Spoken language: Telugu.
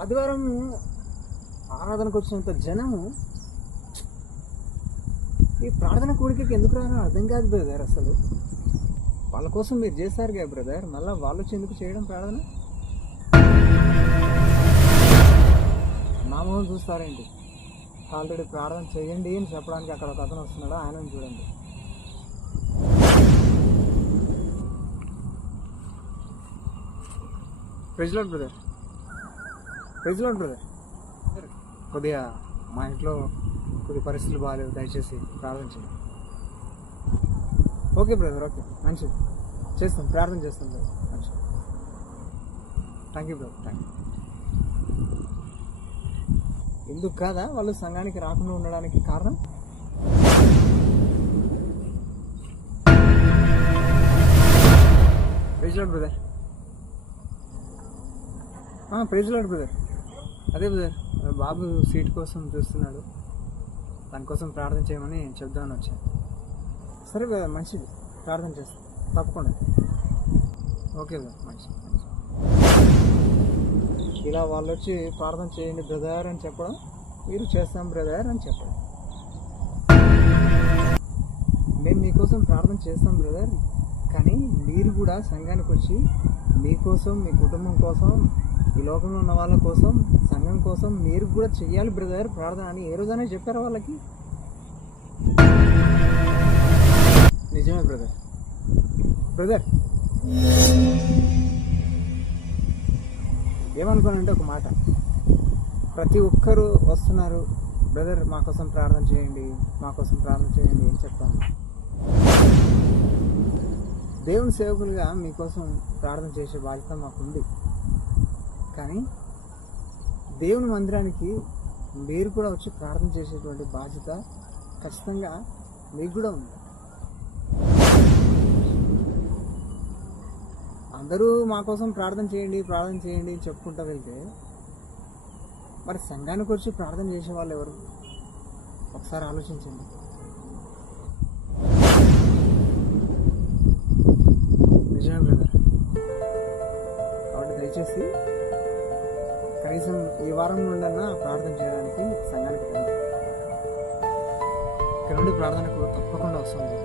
ఆదివారం ఆరాధనకు వచ్చినంత జనము ఈ ప్రార్థన కోరికకి ఎందుకు రానో అర్థం కాదు బ్రదర్. అసలు వాళ్ళ కోసం మీరు చేశారు కదా బ్రదర్, మళ్ళీ వాళ్ళు వచ్చి ఎందుకు చేయడం ప్రార్థన? నా మొహం చూస్తారేంటి? ఆల్రెడీ ప్రార్థన చేయండి అని చెప్పడానికి అక్కడ ఒక అతను వస్తున్నాడు, ఆయనను చూడండి. Praise Lord brother, praise Lord brother. కొద్దిగా మా ఇంట్లో కొద్ది పరిస్థితులు బాగాలేవు, దయచేసి ప్రార్థన చేయండి. ఓకే బ్రదర్, ఓకే, మంచిది, చేస్తాం, ప్రార్థన చేస్తాం బ్రదర్, మంచిది. Thank you brother, thank you. ఎందుకు కాదా వాళ్ళు సంఘానికి రాకుండా ఉండడానికి కారణం? Praise Lord brother, praise Lord brother. అదే బ్రదర్, బాబు సీట్ కోసం చూస్తున్నాడు, దానికోసం ప్రార్థన చేయమని చెప్దామని వచ్చాను. సరే బ్రదర్, మంచిది, ప్రార్థన చేస్తాం తప్పకుండా. ఓకే బ్రదర్, మంచిది. ఇలా వాళ్ళు వచ్చి ప్రార్థన చేయండి బ్రదర్ అని చెప్పడం, మీరు చేస్తాం బ్రదర్ అని చెప్పడం. మేము మీకోసం ప్రార్థన చేస్తాం బ్రదర్, కానీ మీరు కూడా సంఘానికి వచ్చి మీకోసం, మీ కుటుంబం కోసం, ఈ లోకంలో ఉన్న వాళ్ళ కోసం, సంఘం కోసం మీరు కూడా చెయ్యాలి బ్రదర్ ప్రార్థన అని ఏ రోజైనా చెప్పారా వాళ్ళకి? నిజమే బ్రదర్. బ్రదర్ ఏమనుకోనంటే ఒక మాట, ప్రతి ఒక్కరూ వస్తున్నారు బ్రదర్ మా కోసం ప్రార్థన చేయండి, మా కోసం ప్రార్థన చేయండి అని చెప్తాను. దేవుని సేవకులుగా మీకోసం ప్రార్థన చేసే బాధ్యత మాకుంది, కానీ దేవుని మందిరానికి మీరు కూడా వచ్చి ప్రార్థన చేసేటువంటి బాధ్యత ఖచ్చితంగా మీకు కూడా ఉంది. అందరూ మా కోసం ప్రార్థన చేయండి ప్రార్థన చేయండి అని చెప్పుకుంటూ వెళ్తే మరి సంఘానికి వచ్చి ప్రార్థన చేసే వాళ్ళు ఎవరు? ఒకసారి ఆలోచించండి. నిజమే బ్రదర్. కాబట్టి దయచేసి కనీసం ఈ వారం నుండన్నా ప్రార్థన చేయడానికి సంఘానికి రండి. ఇక్కడ నుండి ప్రార్థనకు తప్పకుండా వస్తుంది.